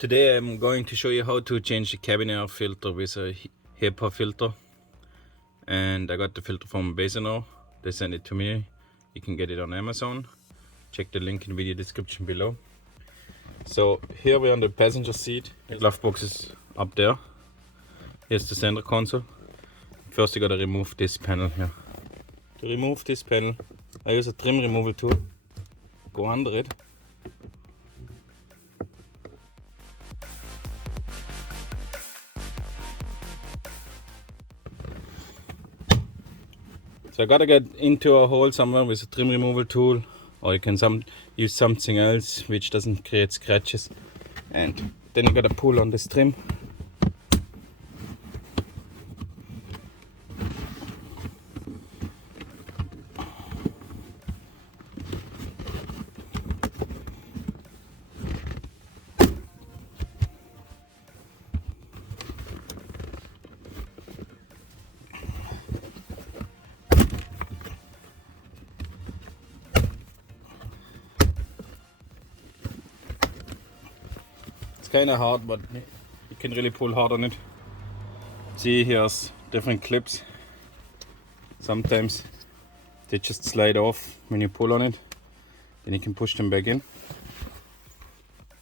Today I'm going to show you how to change the cabin air filter with a HEPA filter. And I got the filter from Basenor. They sent it to me. You can get it on Amazon. Check the link in the video description below. So here we're on the passenger seat. The glove box is up there. Here's the center console. First you gotta remove this panel here. To remove this panel, I use a trim removal tool. Go under it. So I gotta get into a hole somewhere with a trim removal tool, or you can use something else which doesn't create scratches. And then you gotta pull on this trim. Kind of hard, but you can really pull hard on it. See, here's different clips. Sometimes they just slide off when you pull on it, then you can push them back in.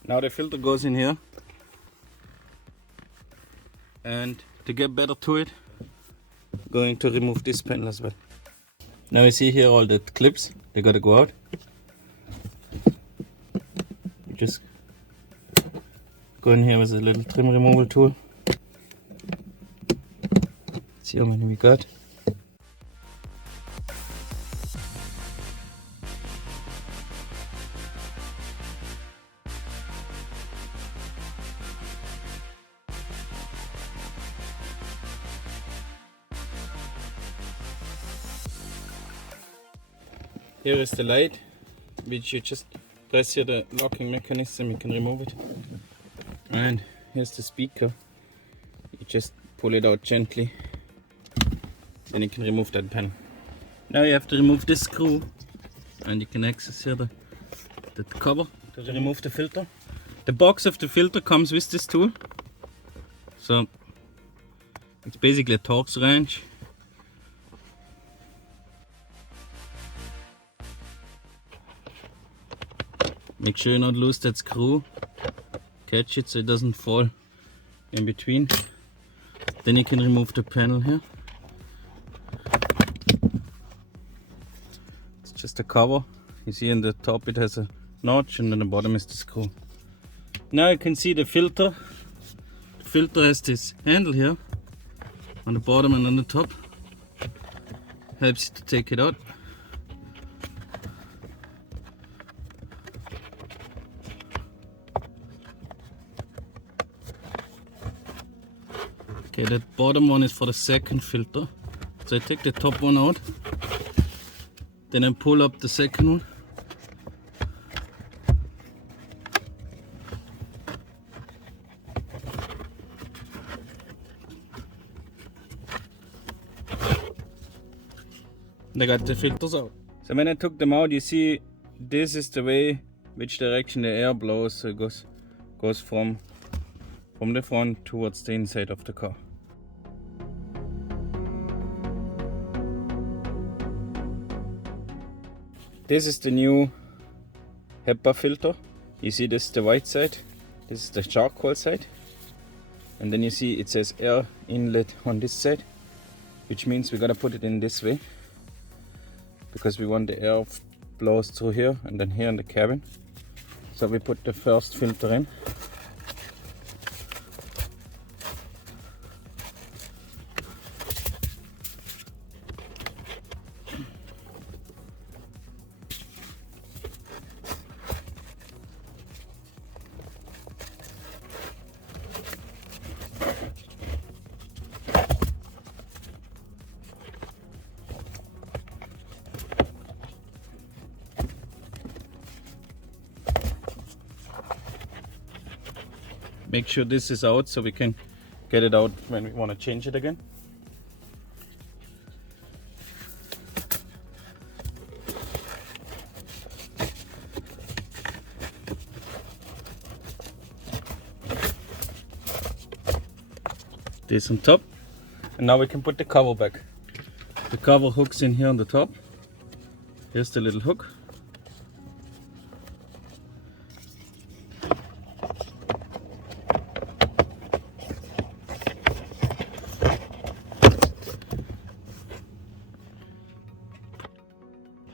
Now the filter goes in here, and to get better to it, I'm going to remove this panel as well. Now you see here all the clips, they gotta go out. You just go in here with a little trim removal tool. See how many we got. Here is the light, which you just press here the locking mechanism, you can remove it. And here's the speaker. You just pull it out gently, then you can remove that panel. Now you have to remove this screw, and you can access here the cover to remove the filter. The box of the filter comes with this tool, so it's basically a Torx wrench. Make sure you not lose that screw. Catch it so it doesn't fall in between. Then you can remove the panel here. It's just a cover. You see in the top it has a notch, and then the bottom is the screw. Now you can see the filter. The filter has this handle here on the bottom and on the top. Helps you to take it out. Okay, that bottom one is for the second filter. So I take the top one out, then I pull up the second one. And I got the filters out. So when I took them out, you see this is the way which direction the air blows. So it goes from the front towards the inside of the car. This is the new HEPA filter. You see this is the white side, this is the charcoal side, and then you see it says air inlet on this side, which means we gotta put it in this way because we want the air blows through here and then here in the cabin. So we put the first filter in. Make sure this is out so we can get it out when we want to change it again. this on top, and now we can put the cover back. The cover hooks in here on the top. Here's the little hook.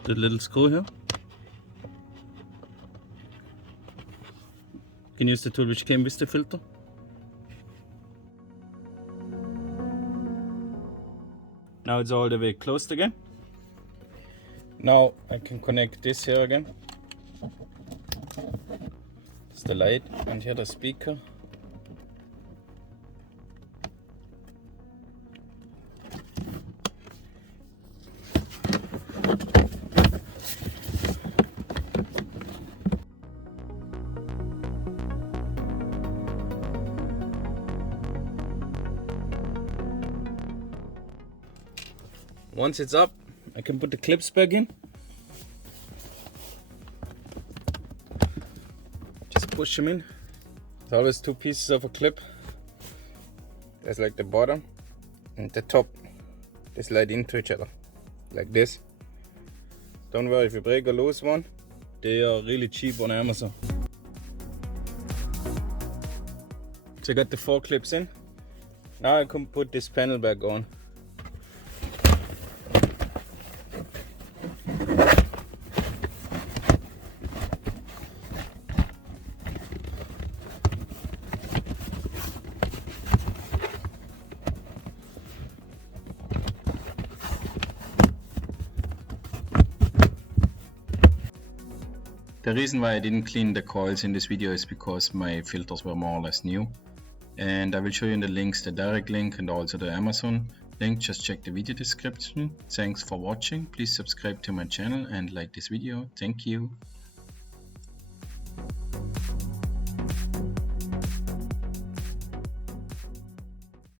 The little screw here. You can use the tool which came with the filter. Now it's all the way closed again. Now I can connect this here again. It's the light, and here the speaker. Once it's up, I can put the clips back in. Just push them in. There's always two pieces of a clip. There's like the bottom and the top. They slide into each other, like this. Don't worry if you break or lose one. They are really cheap on Amazon. So I got the 4 clips in. Now I can put this panel back on. The reason why I didn't clean the coils in this video is because my filters were more or less new. And I will show you in the links the direct link and also the Amazon link. Just check the video description. Thanks for watching. Please subscribe to my channel and like this video. Thank you.